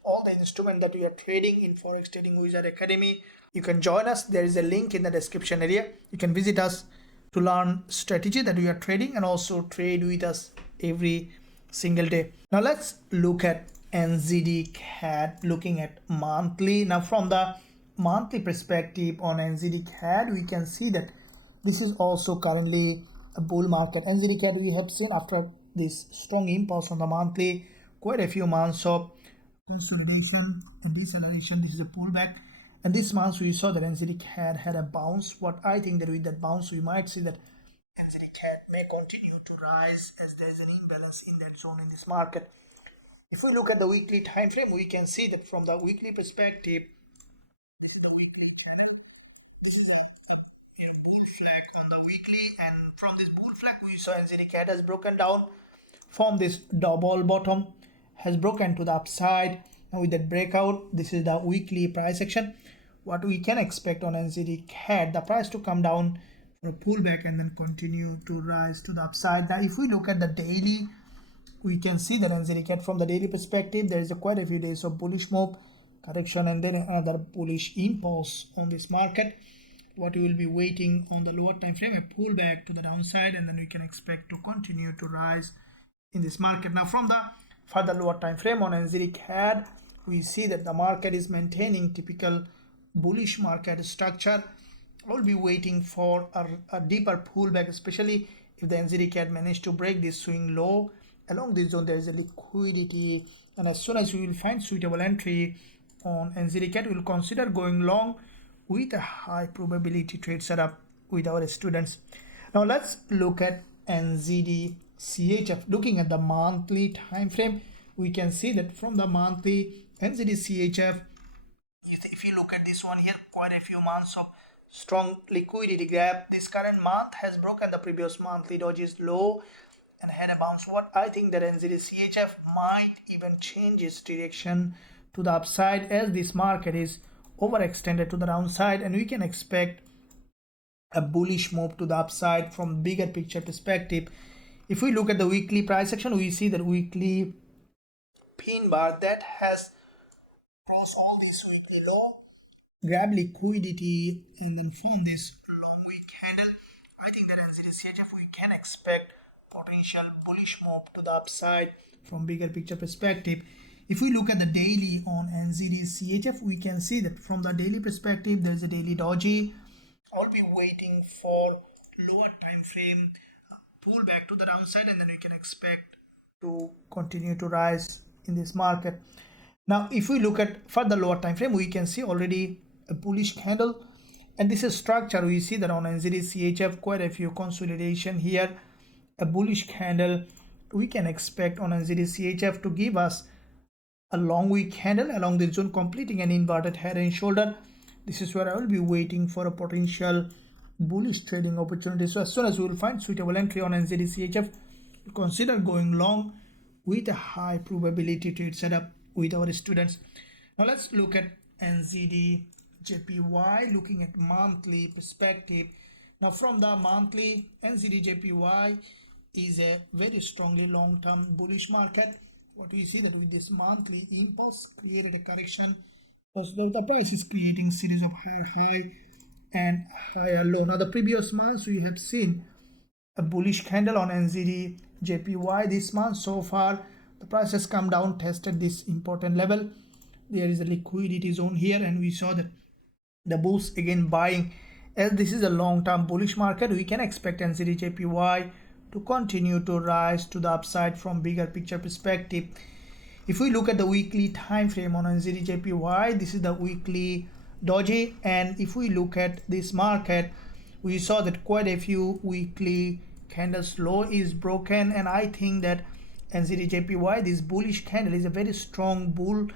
all the instruments that we are trading in Forex Trading Wizard Academy, you can join us. There is a link in the description area. You can visit us to learn strategy that we are trading and also trade with us every single day. Now let's look at NZDCAD, looking at monthly. Now from the monthly perspective on NZDCAD, we can see that this is also currently a bull market. NZDCAD we have seen after this strong impulse on the monthly, quite a few months of consolidation and deceleration. This is a pullback, and this month we saw that NZDCAD had a bounce. What I think that with that bounce we might see that NZDCAD may continue to rise as there is an imbalance in that zone in this market. If we look at the weekly time frame, we can see that from the weekly perspective, so NZDCAD has broken down from this double bottom, has broken to the upside. Now with that breakout, this is the weekly price action. What we can expect on NZDCAD, the price to come down for a pullback and then continue to rise to the upside. Now if we look at the daily, we can see that NZDCAD from the daily perspective, there is quite a few days of bullish move, correction, and then another bullish impulse on this market. What we will be waiting on the lower time frame, a pullback to the downside, and then we can expect to continue to rise in this market. Now from the further lower time frame on NZDCAD, we see that the market is maintaining typical bullish market structure. I will be waiting for a deeper pullback, especially if the NZDCAD managed to break this swing low. Along this zone there is a liquidity, and as soon as we will find suitable entry on NZDCAD, we will consider going long with a high probability trade setup with our students. Now let's look at NZDCHF. Looking at the monthly time frame, we can see that from the monthly NZDCHF, if you look at this one here, quite a few months of strong liquidity gap. This current month has broken the previous monthly dojis low and had a bounce. What I think that NZDCHF might even change its direction to the upside as this market is overextended to the downside, and we can expect a bullish move to the upside from bigger picture perspective. If we look at the weekly price action, we see that weekly pin bar that has crossed all this weekly low, grab liquidity, and then form this long week candle. I think that NZDCHF we can expect potential bullish move to the upside from bigger picture perspective. If we look at the daily on NZDCHF, we can see that from the daily perspective, there is a daily doji. I'll be waiting for lower time frame pull back to the downside, and then we can expect to continue to rise in this market. Now, if we look at further lower time frame, we can see already a bullish candle, and this is structure. We see that on NZDCHF, quite a few consolidation here, a bullish candle. We can expect on NZDCHF to give us a long week candle along the zone, completing an inverted head and shoulder. This is where I will be waiting for a potential bullish trading opportunity. So as soon as we will find suitable entry on NZDCHF, consider going long with a high probability trade setup with our students. Now let's look at NZDJPY, looking at monthly perspective. Now from the monthly, NZDJPY is a very strongly long-term bullish market. What we see that with this monthly impulse created a correction, because the price is creating series of higher high and higher low. Now the previous months we have seen a bullish candle on NZDJPY. This month so far the price has come down, tested this important level. There is a liquidity zone here, and we saw that the bulls again buying. As this is a long-term bullish market, we can expect NZDJPY to continue to rise to the upside from bigger picture perspective. If we look at the weekly time frame on NZDJPY, this is the weekly dodgy. And if we look at this market, we saw that quite a few weekly candles low is broken, and I think that NZDJPY, this bullish candle, is a very strong bull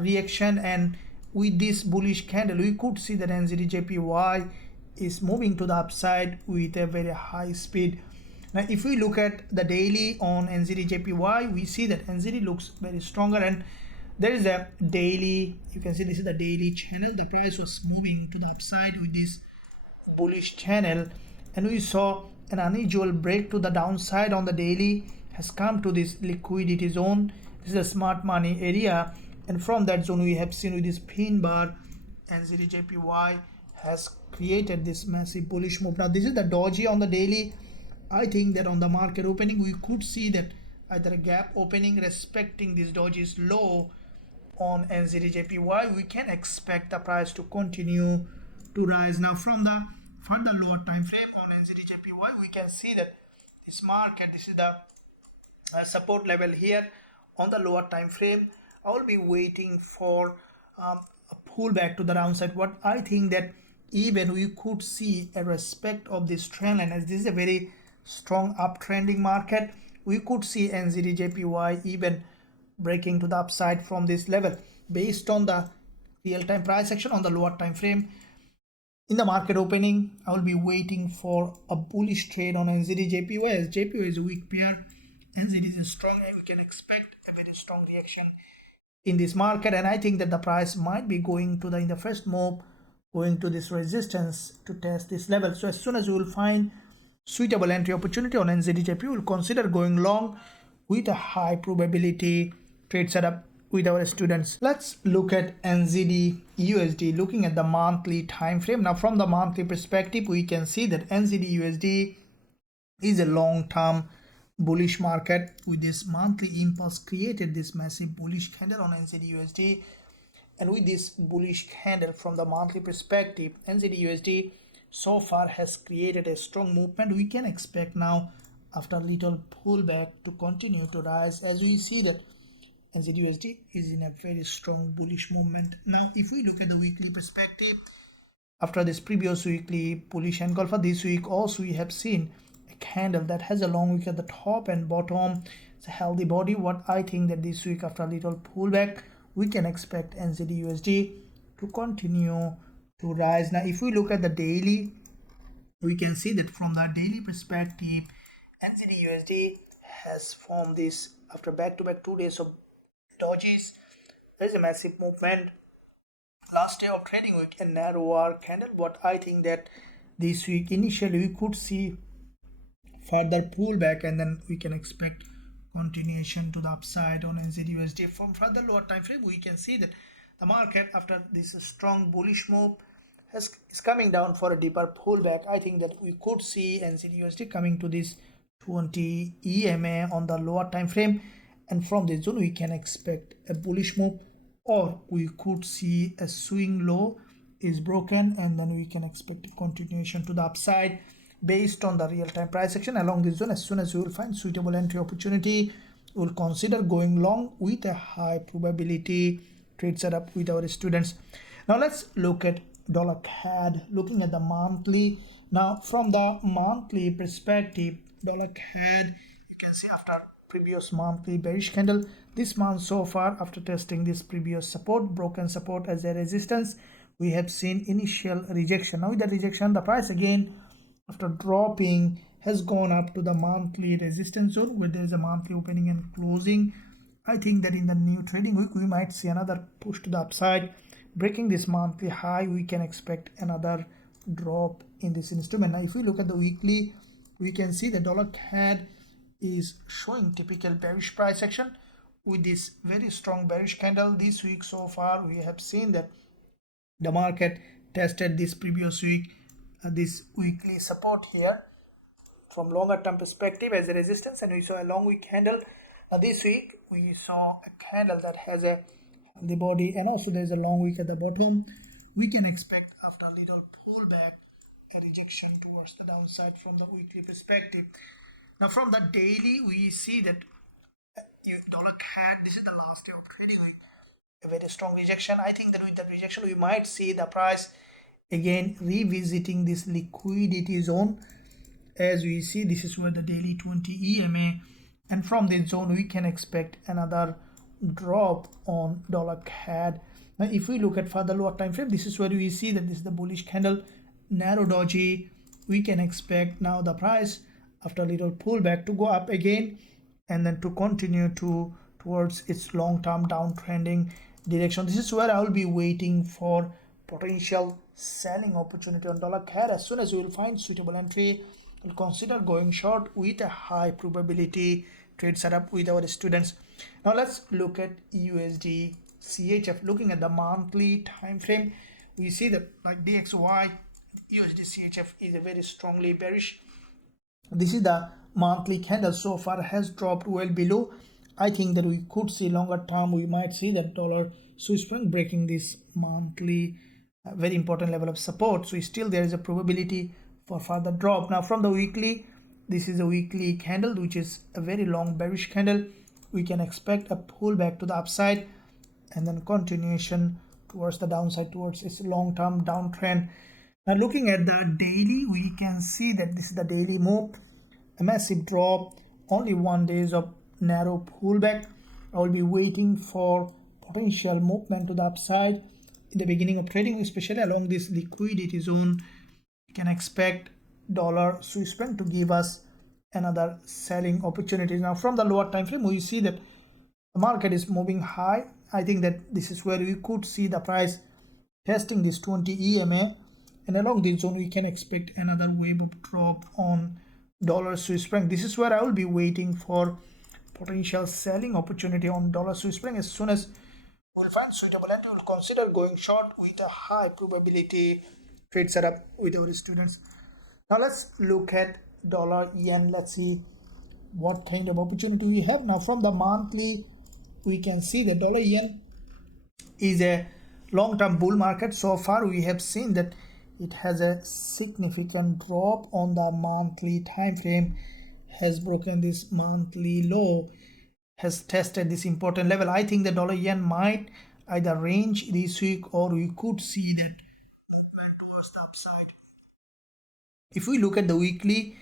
reaction, and with this bullish candle we could see that NZDJPY is moving to the upside with a very high speed. Now if we look at the daily on NZDJPY, we see that NZD looks very stronger, and there is a daily, you can see this is the daily channel. The price was moving to the upside with this bullish channel, and we saw an unusual break to the downside on the daily has come to this liquidity zone. This is a smart money area, and from that zone we have seen with this pin bar NZDJPY has created this massive bullish move. Now this is the doji on the daily. I think that on the market opening we could see that either a gap opening respecting this doji's low on NZDJPY. We can expect the price to continue to rise. Now from the further lower time frame on NZDJPY, we can see that this market, this is the support level here on the lower time frame. I will be waiting for a pullback to the downside. What I think that even we could see a respect of this trend line, as this is a very strong uptrending market, we could see NZDJPY even breaking to the upside from this level based on the real-time price action on the lower time frame. In the market opening, I will be waiting for a bullish trade on NZDJPY, as JPY is a weak pair, NZD is strong, and we can expect a very strong reaction in this market. And I think that the price might be going to in the first move, going to this resistance to test this level. So as soon as we will find suitable entry opportunity on NZDJPY, we will consider going long with a high probability trade setup with our students. Let's look at NZDUSD, looking at the monthly time frame. Now from the monthly perspective, we can see that NZDUSD is a long-term bullish market. With this monthly impulse created this massive bullish candle on NZDUSD, and with this bullish candle from the monthly perspective, NZDUSD so far has created a strong movement. We can expect now after a little pullback to continue to rise, as we see that NZDUSD is in a very strong bullish movement. Now if we look at the weekly perspective, after this previous weekly bullish engulfer, this week also we have seen a candle that has a long wick at the top and bottom. It's a healthy body. What I think that this week after a little pullback, we can expect NZDUSD to continue to rise. Now if we look at the daily, we can see that from the daily perspective, NZDUSD has formed this after back-to-back 2 days of dojis. There is a massive movement. Last day of trading week, a narrower candle. What I think that this week initially we could see further pullback, and then we can expect continuation to the upside on NZDUSD. From further lower time frame, we can see that the market after this strong bullish move is coming down for a deeper pullback. I think that we could see NZDUSD coming to this 20 EMA on the lower time frame, and from this zone we can expect a bullish move, or we could see a swing low is broken, and then we can expect a continuation to the upside based on the real-time price action along this zone. As soon as we will find suitable entry opportunity, we will consider going long with a high probability trade setup with our students. Now let's look at dollar CAD, looking at the monthly. Now from the monthly perspective, dollar CAD, you can see after previous monthly bearish candle, this month so far after testing this previous support, broken support as a resistance, we have seen initial rejection. Now with the rejection, the price again after dropping has gone up to the monthly resistance zone where there is a monthly opening and closing. I think that in the new trading week we might see another push to the upside, breaking this monthly high. We can expect another drop in this instrument. Now if we look at the weekly, we can see the dollar CAD is showing typical bearish price action with this very strong bearish candle. This week so far we have seen that the market tested this previous week this weekly support here from longer term perspective as a resistance, and we saw a long week candle. This week we saw a candle that has a the body, and also there is a long wick at the bottom. We can expect after a little pullback a rejection towards the downside from the weekly perspective. Now from the daily we see that dollar CAD, this is the last day of trading week, a very strong rejection. I think that with the rejection we might see the price again revisiting this liquidity zone. As we see, this is where the daily 20 EMA, and from this zone we can expect another drop on dollar CAD. Now if we look at further lower time frame, this is where we see that this is the bullish candle, narrow doji. We can expect now the price after a little pullback to go up again and then to continue towards its long-term downtrending direction. This is where I will be waiting for potential selling opportunity on dollar CAD. As soon as we will find suitable entry, we'll consider going short with a high probability trade setup with our students. Now let's look at USDCHF. Looking at the monthly time frame, we see that like DXY, USDCHF is a very strongly bearish. This is the monthly candle. So far has dropped well below. I think that we could see longer term, we might see that dollar Swiss franc breaking this monthly very important level of support. So still there is a probability for further drop. Now from the weekly, this is a weekly candle which is a very long bearish candle. We can expect a pullback to the upside and then continuation towards the downside towards its long-term downtrend. Now looking at the daily, we can see that this is the daily move, a massive drop, only 1 day of narrow pullback. I will be waiting for potential movement to the upside in the beginning of trading, especially along this liquidity zone. We can expect dollar Swiss franc to give us another selling opportunity. Now from the lower time frame, we see that the market is moving high. I think that this is where we could see the price testing this 20 EMA, and along this zone we can expect another wave of drop on dollar Swiss franc. This is where I will be waiting for potential selling opportunity on dollar Swiss franc. As soon as we'll find suitable entry, we'll consider going short with a high probability trade setup with our students. Now let's look at dollar yen. Let's see what kind of opportunity we have. Now from the monthly, we can see that dollar yen is a long-term bull market. So far we have seen that it has a significant drop on the monthly time frame, has broken this monthly low, has tested this important level. I think the dollar yen might either range this week or we could see that movement towards the upside. If we look at the weekly,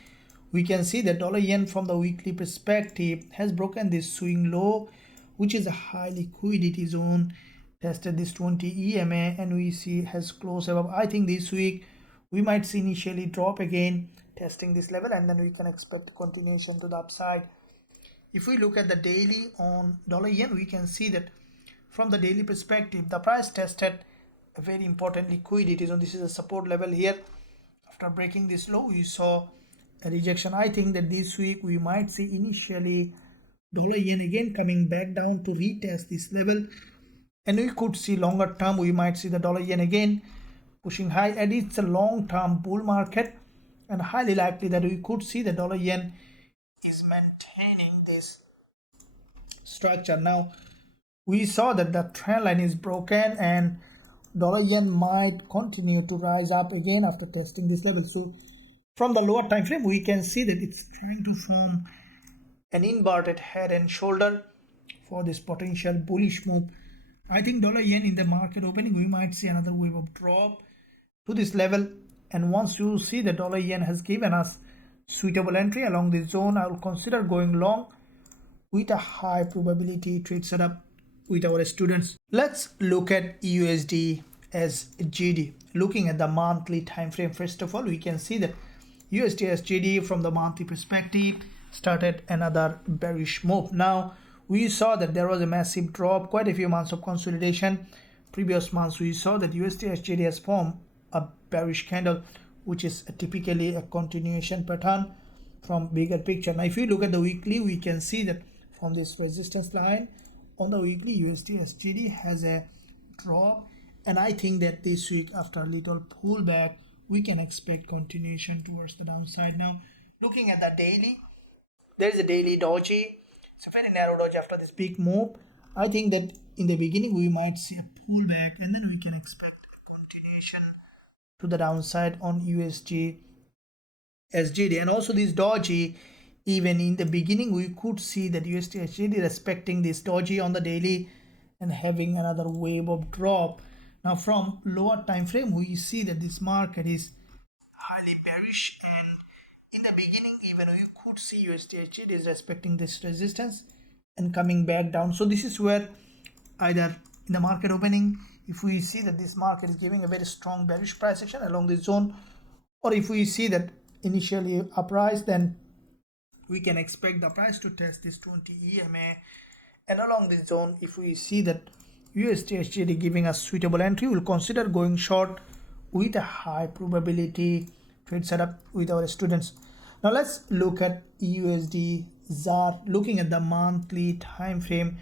we can see that dollar yen from the weekly perspective has broken this swing low, which is a high liquidity zone, tested this 20 EMA, and we see has closed above. I think this week we might see initially drop again, testing this level, and then we can expect continuation to the upside. If we look at the daily on dollar yen, we can see that from the daily perspective, the price tested a very important liquidity zone. This is a support level here. After breaking this low, we saw a rejection. I think that this week we might see initially dollar yen again coming back down to retest this level, and we could see longer term we might see the dollar yen again pushing high, and it's a long-term bull market and highly likely that we could see the dollar yen is maintaining this structure. Now we saw that the trend line is broken and dollar yen might continue to rise up again after testing this level. So from the lower time frame, we can see that it's trying to form an inverted head and shoulder for this potential bullish move. I think dollar yen in the market opening, we might see another wave of drop to this level, and once you see the dollar yen has given us suitable entry along this zone, I will consider going long with a high probability trade setup with our students. Let's look at USDSGD. Looking at the monthly time frame, first of all, we can see that USDSGD from the monthly perspective started another bearish move. Now we saw that there was a massive drop, quite a few months of consolidation. Previous months we saw that USDSGD has formed a bearish candle, which is typically a continuation pattern from bigger picture. Now if you look at the weekly, we can see that from this resistance line on the weekly, USDSGD has a drop, and I think that this week after a little pullback we can expect continuation towards the downside. Now looking at the daily, there is a daily doji. It's a very narrow doji after this big move. I think that in the beginning we might see a pullback and then we can expect a continuation to the downside on USDSGD. And also this doji, even in the beginning we could see that USDSGD respecting this doji on the daily, and having another wave of drop. Now from lower time frame, we see that this market is highly bearish, and in the beginning even you could see USDHD is respecting this resistance and coming back down. So this is where either in the market opening, if we see that this market is giving a very strong bearish price action along this zone, or if we see that initially a price, then we can expect the price to test this 20 EMA, and along this zone if we see that USDSGD giving us suitable entry, we'll consider going short with a high probability trade setup with our students. Now let's look at USDZAR, looking at the monthly time frame.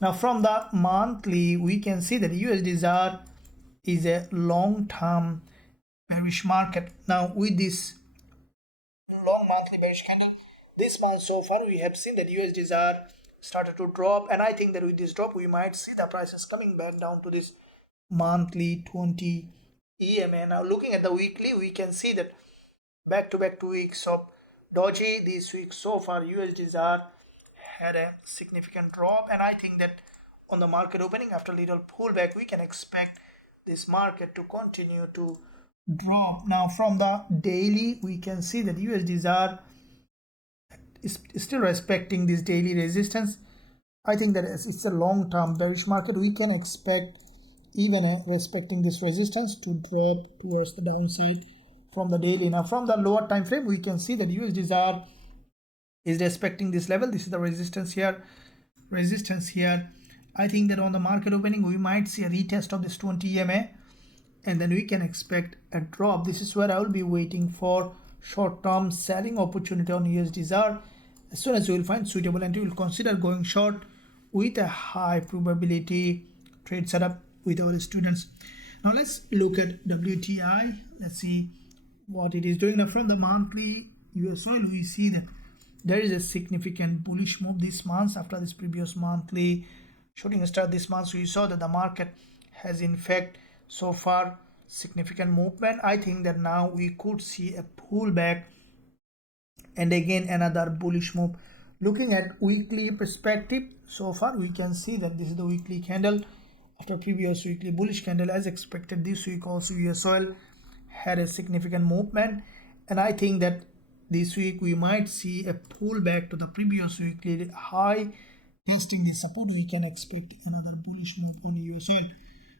Now from the monthly, we can see that USDZAR is a long-term bearish market. Now with this long monthly bearish candle, this month so far we have seen that USDZAR started to drop, and I think that with this drop we might see the prices coming back down to this monthly 20 EMA. Now looking at the weekly, we can see that back-to-back 2 weeks of doji. This week so far USDZAR had a significant drop, and I think that on the market opening after little pullback we can expect this market to continue to drop. Now from the daily, we can see that USDZAR is still respecting this daily resistance. I think that as it's a long-term bearish market, we can expect even respecting this resistance to drop towards the downside from the daily. Now from the lower time frame, we can see that USDZAR is respecting this level. This is the resistance here, resistance here. I think that on the market opening we might see a retest of this 20 EMA, and then we can expect a drop. This is where I will be waiting for short-term selling opportunity on USDZAR. As soon as we will find suitable entry, we will consider going short with a high probability trade setup with our students. Now let's look at WTI. Let's see what it is doing. Now from the monthly US oil, we see that there is a significant bullish move this month after this previous monthly shooting star. This month we saw that the market has in fact so far significant movement. I think that now we could see a pullback and again another bullish move. Looking at weekly perspective, so far we can see that this is the weekly candle after previous weekly bullish candle. As expected, this week also US oil had a significant movement, and I think that this week we might see a pullback to the previous weekly high, testing the support. We can expect another bullish move on US oil.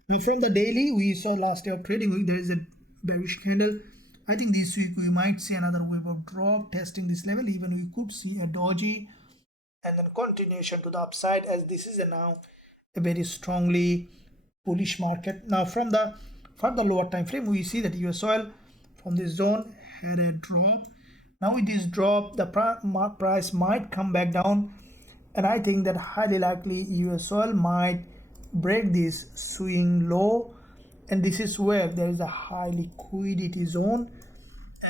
Now from the daily, we saw last day of trading week there is a bearish candle. I think this week we might see another wave of drop testing this level. Even we could see a doji and then continuation to the upside, as this is now a very strongly bullish market. Now from the further lower time frame, we see that US oil from this zone had a drop. Now with this drop, the price might come back down, and I think that highly likely US oil might break this swing low, and this is where there is a high liquidity zone,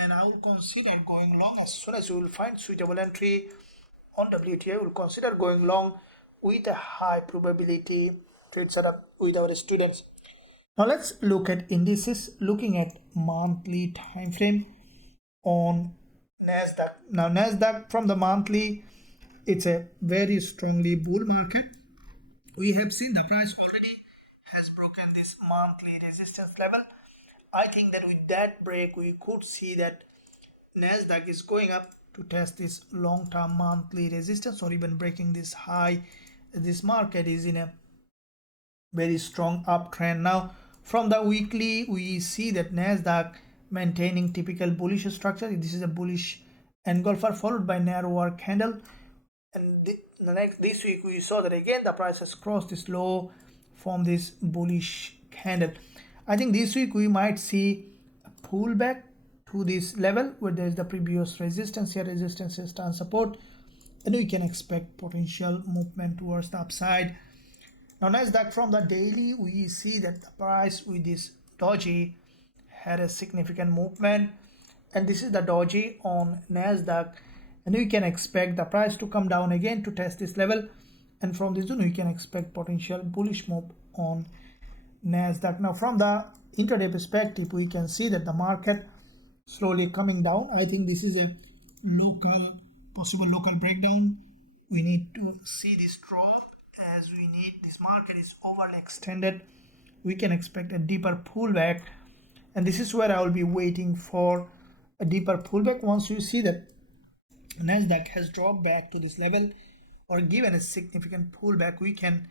and I will consider going long. As soon as we will find suitable entry on WTI, we will consider going long with a high probability trade setup with our students. Now let's look at indices, looking at monthly time frame on NASDAQ. Now NASDAQ from the monthly, it's a very strongly bull market. We have seen the price already has broken this monthly resistance level. I think that with that break we could see that NASDAQ is going up to test this long-term monthly resistance, or even breaking this high. This market is in a very strong uptrend. Now from the weekly, we see that NASDAQ maintaining typical bullish structure. This is a bullish engulfer followed by narrower candle, and this week we saw that again the price has crossed this low from this bullish candle. I think this week we might see a pullback to this level where there is the previous resistance here, resistance and support, and we can expect potential movement towards the upside. Now NASDAQ from the daily, we see that the price with this doji had a significant movement, and this is the doji on NASDAQ, and we can expect the price to come down again to test this level, and from this zone we can expect potential bullish move on NASDAQ. Now from the intraday perspective, we can see that the market slowly coming down. I think this is a possible local breakdown. We need to see this drop as we need. This market is overly extended. We can expect a deeper pullback, and this is where I will be waiting for a deeper pullback. Once you see that NASDAQ has dropped back to this level or given a significant pullback, we can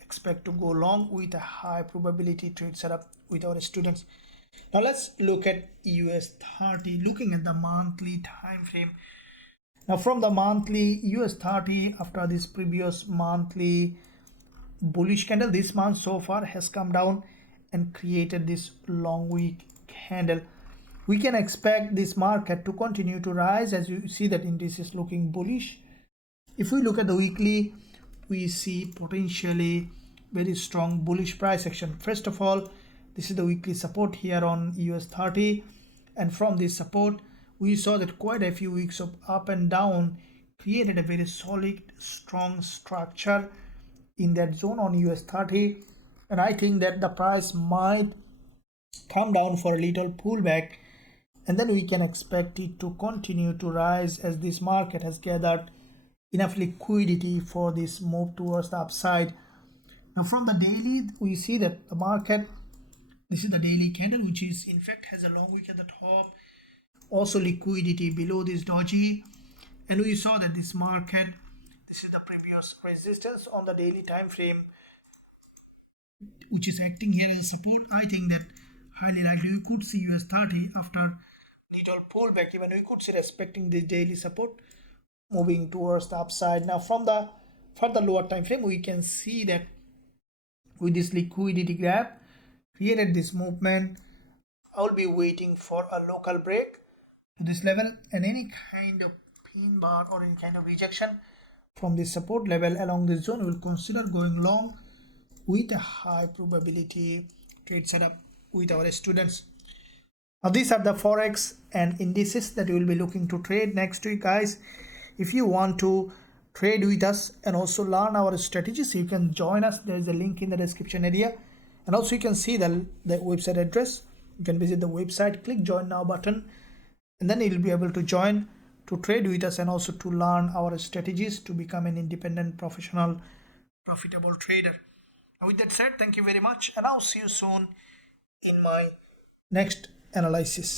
expect to go long with a high probability trade setup with our students. Now let's look at US30, looking at the monthly time frame. Now from the monthly US30, after this previous monthly bullish candle, this month so far has come down and created this long wick candle. We can expect this market to continue to rise, as you see that index is looking bullish. If we look at the weekly, we see potentially very strong bullish price action. First of all, this is the weekly support here on US30, and from this support we saw that quite a few weeks of up and down created a very solid, strong structure in that zone on US30, and I think that the price might come down for a little pullback, and then we can expect it to continue to rise as this market has gathered enough liquidity for this move towards the upside. Now from the daily, we see that the market, this is the daily candle, which is in fact has a long wick at the top, also liquidity below this doji, and we saw that this market, this is the previous resistance on the daily time frame, which is acting here as support. I think that highly likely we could see US30 after little pullback, even we could see respecting this daily support, moving towards the upside. Now from the further lower time frame, we can see that with this liquidity gap created this movement. I will be waiting for a local break to this level, and any kind of pin bar or any kind of rejection from this support level along this zone, we will consider going long with a high probability trade setup with our students. Now these are the forex and indices that we will be looking to trade next week, guys. If you want to trade with us and also learn our strategies, you can join us. There is a link in the description area, and also you can see the website address. You can visit the website, click join now button, and then you'll be able to join to trade with us and also to learn our strategies to become an independent, professional, profitable trader. Now with that said, thank you very much, and I'll see you soon in my next analysis.